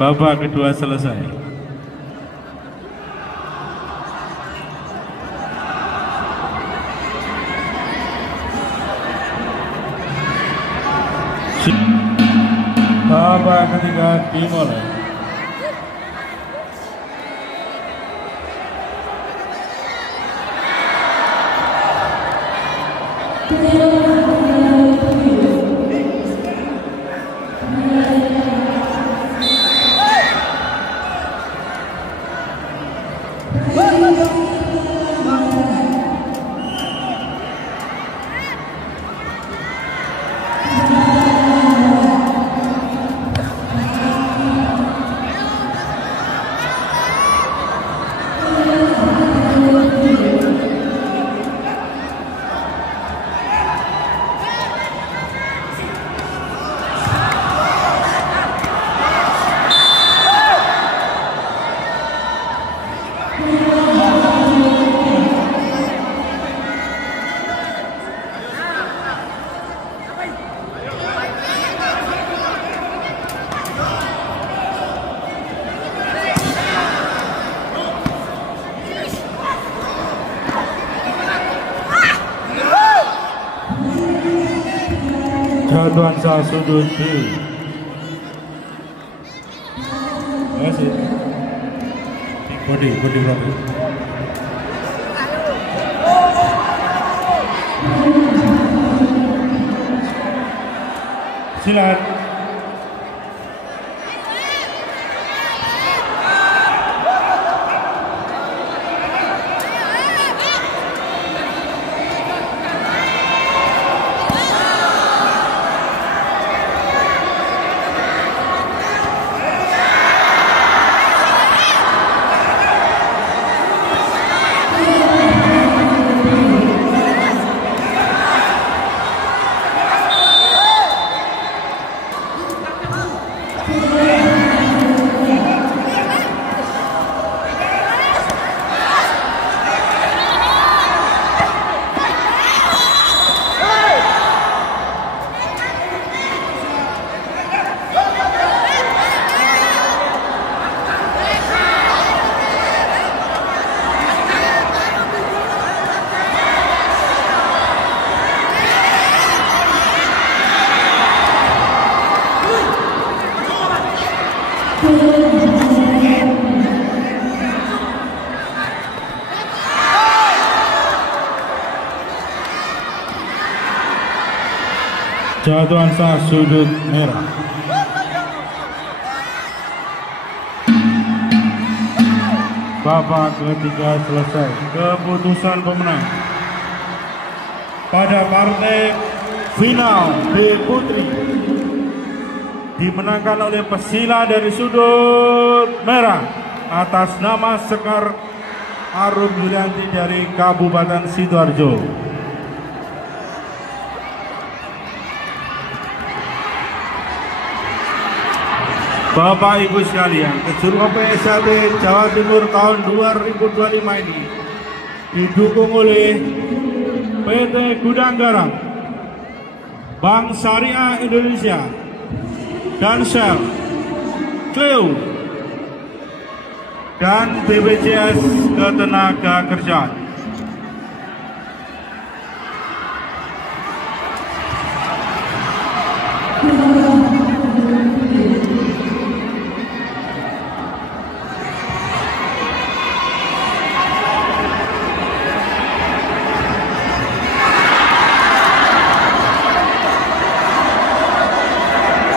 Babak kedua selesai. Babak ketiga dimulai. Jatuhan sah sudut B. Masih. Body. Silat. Jatuhan sah sudut merah. Babak ketiga selesai. Keputusan pemenang pada partai final B Putri dimenangkan oleh pesila dari sudut merah atas nama Sekar Arum Yulianti dari Kabupaten Sidoarjo. Bapak Ibu sekalian, kejuaraan PSAB Jawa Timur tahun 2025 ini didukung oleh PT Gudang Garam, Bank Syariah Indonesia, dan Shell, Clio, dan BPJS Ketenagakerjaan.